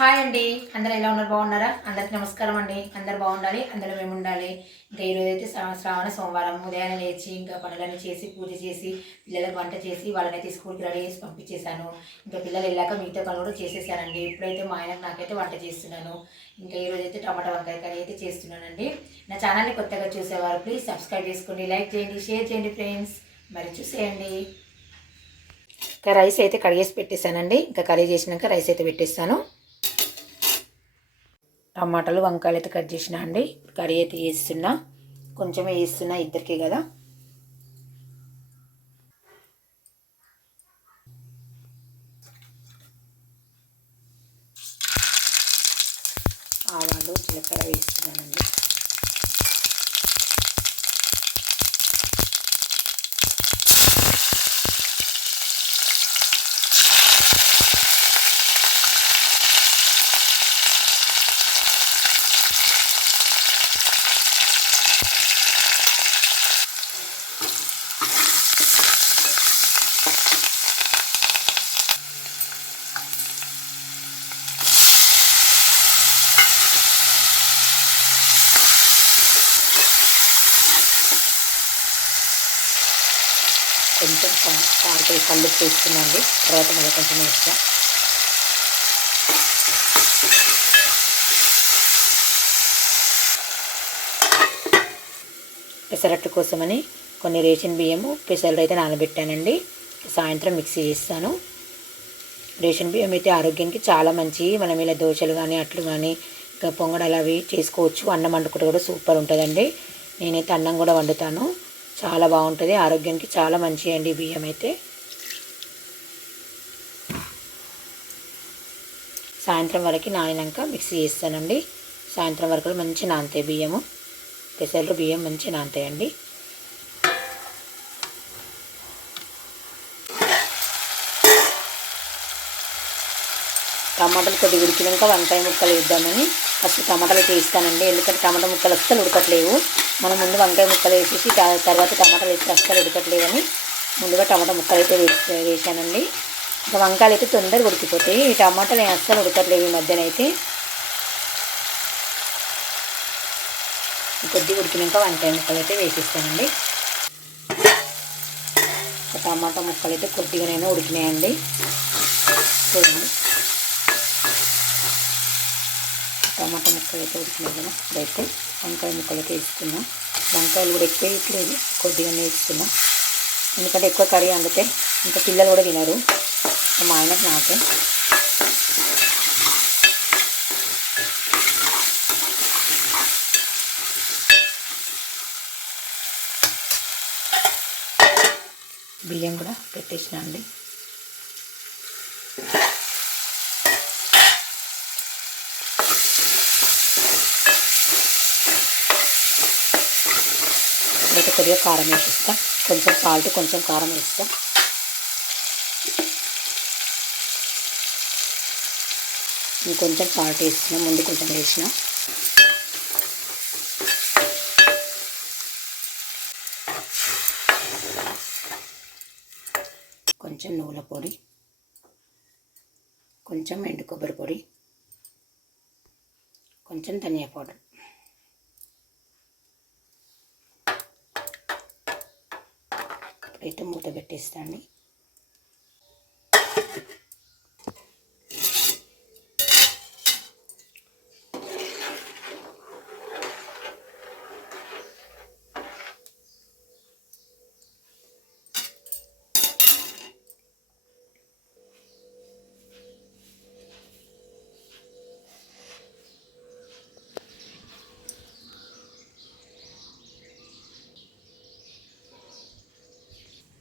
Hi అండి. అందరు ఎలా ఉన్నారు? బాగున్నారా? అందరికి నమస్కారం అండి. అందరు బాగుండాలి. అందరూ మేము ఉండాలి ఇంకా ఈరోజు అయితే శ్రావణ సోమవారం. ఉదయాన్నే లేచి ఇంకా పనులన్నీ చేసి పూజ చేసి పిల్లలకు వంట చేసి వాళ్ళనైతే స్కూల్కి రెడీ చేసి పంపించేశాను. ఇంకా పిల్లలు వెళ్ళాక మిగతా పనులు కూడా చేసేసానండి. ఇప్పుడైతే మా ఆయనకు నాకైతే వంట చేస్తున్నాను. ఇంకా ఈరోజు అయితే టమాటా వంకాయ కర్రీ అయితే చేస్తున్నానండి. నా ఛానల్ని కొత్తగా చూసేవారు ప్లీజ్ సబ్స్క్రైబ్ చేసుకోండి లైక్ చేయండి షేర్ చేయండి ఫ్రెండ్స్. మరి చూసేయండి. ఇంకా రైస్ అయితే కడిగేసి పెట్టేశానండి. ఇంకా కర్రీ చేసినాక రైస్ అయితే పెట్టేస్తాను. టమాటాలు వంకాయలు అయితే కట్ చేసిన అండి. కర్రీ అయితే వేస్తున్నా కొంచెమే వేస్తున్నా ఇద్దరికి కదా. ఆవాలు జీలకర్ర వేస్తున్నానండి. కొంచెం కారపై కళ్ళు వేస్తున్నాండి తర్వాత మళ్ళీ కొంచెం వేస్తాం పెసరట్టు కోసమని కొన్ని రేషన్ బియ్యము పెసరలు అయితే నానబెట్టానండి. సాయంత్రం మిక్సీ చేస్తాను. రేషన్ బియ్యం అయితే ఆరోగ్యానికి చాలా మంచి మనం ఇలా దోశలు కానీ అట్లు కానీ ఇంకా పొంగడాలు అవి చేసుకోవచ్చు. అన్నం వండుకుంటే కూడా సూపర్ ఉంటుందండి. నేనైతే అన్నం కూడా వండుతాను. చాలా బాగుంటుంది. ఆరోగ్యానికి చాలా మంచి అండి బియ్యం అయితే. సాయంత్రం వరకు నానినాక మిక్సీ చేస్తానండి. సాయంత్రం వరకు మంచి నానతాయి బియ్యము. పెసలు బియ్యం మంచి నానతాయండి. టమాటాలు కొద్దిగా ఉడికినాక వంకాయ ముక్కలు వేద్దామని ఫస్ట్ టమాటాలు అయితే వేస్తానండి. ఎందుకంటే టమాటా ముక్కలు అస్సలు ఉడకట్లేవు. మనం ముందు వంకాయ ముక్కలు వేసేసి తర్వాత టమాటాలు వేస్తే అస్సలు ఉడకట్లేవని ముందుగా టమాటా ముక్కలు అయితే వేసి వేసానండి ఇంకా వంకాయలు అయితే తొందరగా ఉడికిపోతాయి. ఈ టమాటాలు నేను అస్సలు ఉడకట్లేవు ఈ మధ్యన అయితే. కొద్దిగా ఉడికినాక వంకాయ ముక్కలు అయితే వేసిస్తానండి. టమాటా ముక్కలు అయితే కొద్దిగా నేను ఉడికినాయండి. చూడండి. టమాటా ముక్కలు అయితే ఉడికినాయి కదా ఇప్పుడైతే వంకాయ ముక్కలు వేసుకున్నాం వంకాయలు కూడా ఎక్కువ వేయట్లేదు కొద్దిగా వేసుకున్నాం ఎందుకంటే ఎక్కువ కర్రీ వండితే ఇంకా పిల్లలు కూడా తినరు. మా ఆయనకు నాకే. బియ్యం కూడా పెట్టేసిన అండి. ఇప్పుడైతే కొద్దిగా కారం వేసిస్తా. కొంచెం సాల్ట్ కొంచెం కారం వేస్తా. ఇంకొంచెం సాల్ట్ వేస్తున్నా ముందు కొంచెం వేసిన. కొంచెం నువ్వుల పొడి కొంచెం ఎండు కొబ్బరి పొడి కొంచెం ధనియా పౌడర్. ఇప్పుడైతే మూత పెట్టేస్తాను.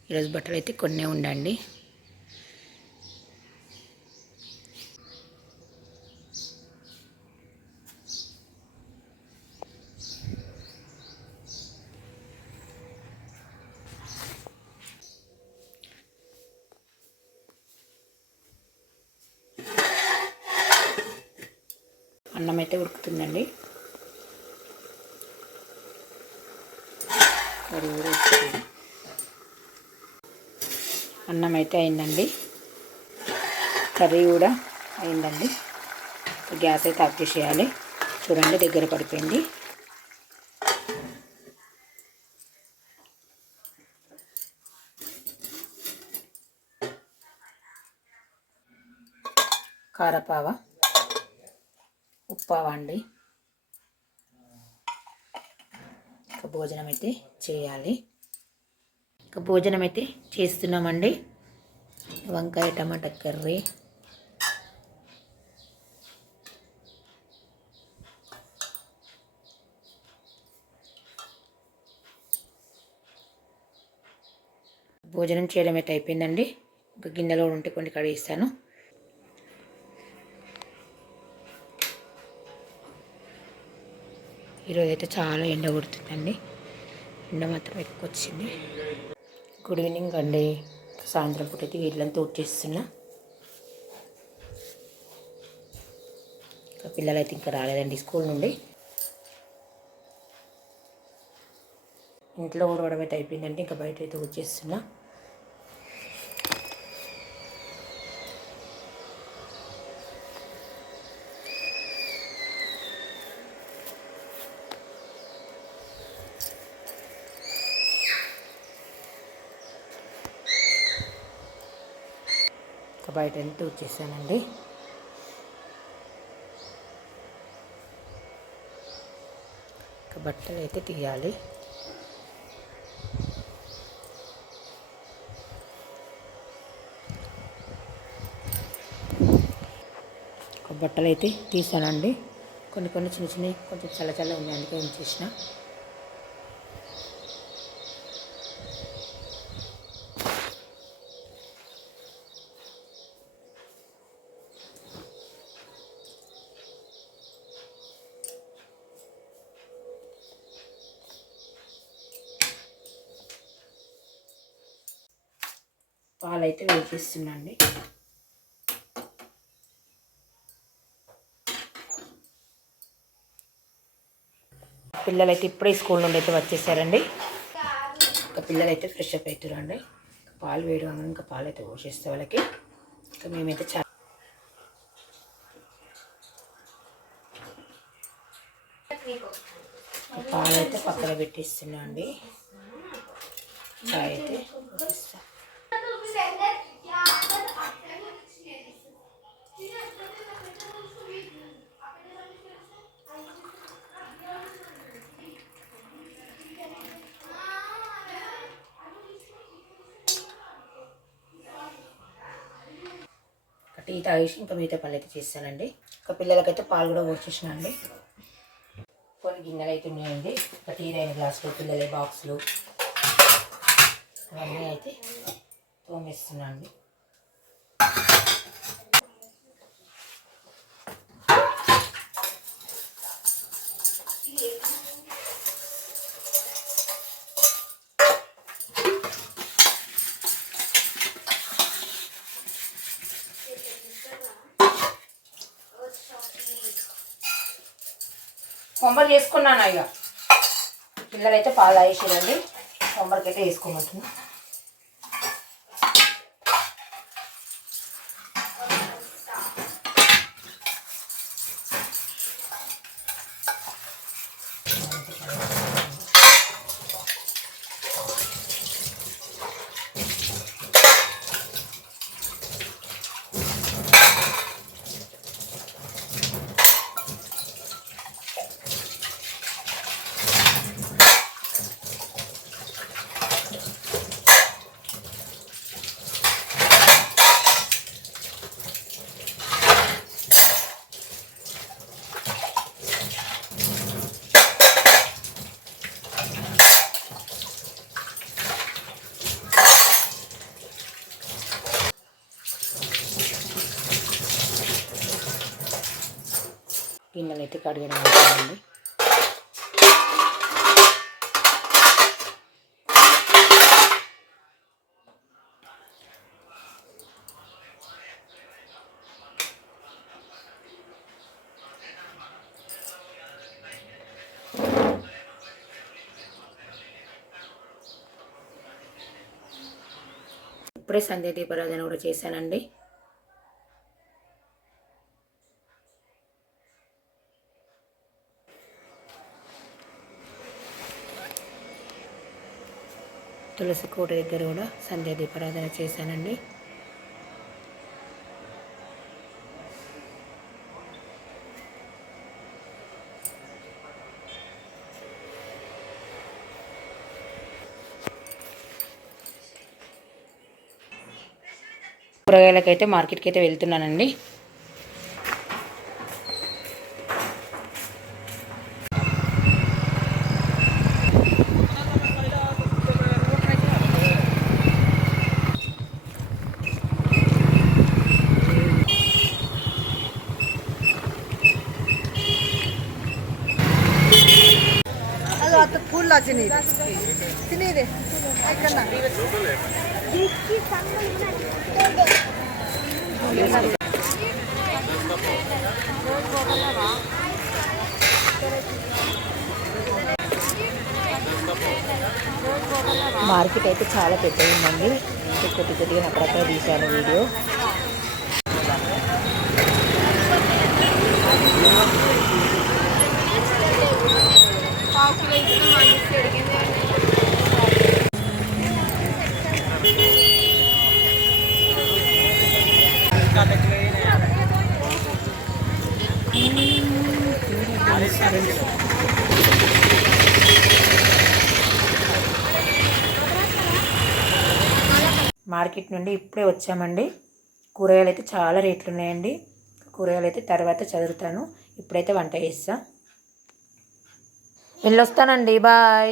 ఈరోజు బట్టలు అయితే కొన్నే ఉండండి. అన్నం అయితే ఉడుకుతుందండి. కరువు అన్నం అయితే అయిందండి. కర్రీ కూడా అయిందండి. గ్యాస్ అయితే ఆఫ్ చేసేయాలి. చూడండి దగ్గర పడిపోయింది. కారపావ ఉప్పావ అండి. భోజనం అయితే చేయాలి. ఇక భోజనం అయితే చేస్తున్నామండి. వంకాయ టమాటా కర్రీ. భోజనం చేయడం అయితే అయిపోయిందండి. ఒక గిన్నెలో ఉంటే కొన్ని కడిగిస్తాను. ఈరోజు అయితే చాలా ఎండ కొడుతుందండి. ఎండ మాత్రం ఎక్కువ వచ్చింది గుడ్ ఈవినింగ్ అండి. సాయంత్రం పూట అయితే వీళ్ళంతా వచ్చేస్తున్నా ఇంకా పిల్లలు అయితే ఇంకా రాలేదండి స్కూల్ నుండి. ఇంట్లో కూడా అయితే అయిపోయిందంటే ఇంకా బయట అయితే వచ్చేస్తున్నా. ఇంకా బయట అయితే వచ్చేసానండి ఇంకా బట్టలు అయితే తీయాలి. ఒక బట్టలు అయితే తీసానండి. కొన్ని కొన్ని చిన్న చిన్నవి కొంచెం చల్ల చల్ల ఉన్నాయి అందుకే ఏం పాలైతే వేసిస్తున్నా అండి పిల్లలైతే ఇప్పుడే స్కూల్ నుండి అయితే వచ్చేసారండి. ఇంకా పిల్లలైతే ఫ్రెష్ అప్ అవుతారండి పాలు వేయడం ఇంకా పాలు అయితే పోసేస్తే వాళ్ళకి. ఇంకా మేమైతే చాలా పాలు అయితే పక్కన పెట్టిస్తున్నా అండి చాయ్ అయితే. టీ తాగేసి ఇంకా మిగతా పనులు అయితే చేస్తానండి. ఇంకా పిల్లలకైతే పాలు కూడా పోసేసిన అండి. కొన్ని గిన్నెలు అయితే ఉన్నాయండి. ఒక టీ రైన గ్లాసులు పిల్లల బాక్సులు. అవన్నీ అయితే తోమేస్తున్నా కొంబరు చేసుకున్నాను ఇక. పిల్లలైతే పాలు వేసిరండి కొంబరికైతే వేసుకోమంటున్నాను వేసుకోమంటున్నా గిన్నెలు అయితే కడిగిన అండి ఇప్పుడే సంధ్య దీపారాధన కూడా చేశానండి. తులసి కోట దగ్గర కూడా సంధ్యా దీపారాధన చేశానండి. కూరగాయలకైతే మార్కెట్కి అయితే వెళ్తున్నానండి. ಅದು ಹತ್ತು ಫುಲ್ ಹಚ್ಚಿನಿ ತಿನ್ನಿರಿ ಯಾಕನ್ನ మార్కెట్ అయితే చాలా పెద్దగా ఉందండి ఇంకా కొద్ది కొద్దిగా అక్కడక్కడ తీశాను వీడియో మార్కెట్ నుండి ఇప్పుడే వచ్చామండి. కూరగాయలు అయితే చాలా రేట్లు ఉన్నాయండి కూరగాయలు అయితే తర్వాత చదువుతాను ఇప్పుడైతే వంట చేస్తాను వెళ్ళొస్తానండి బాయ్.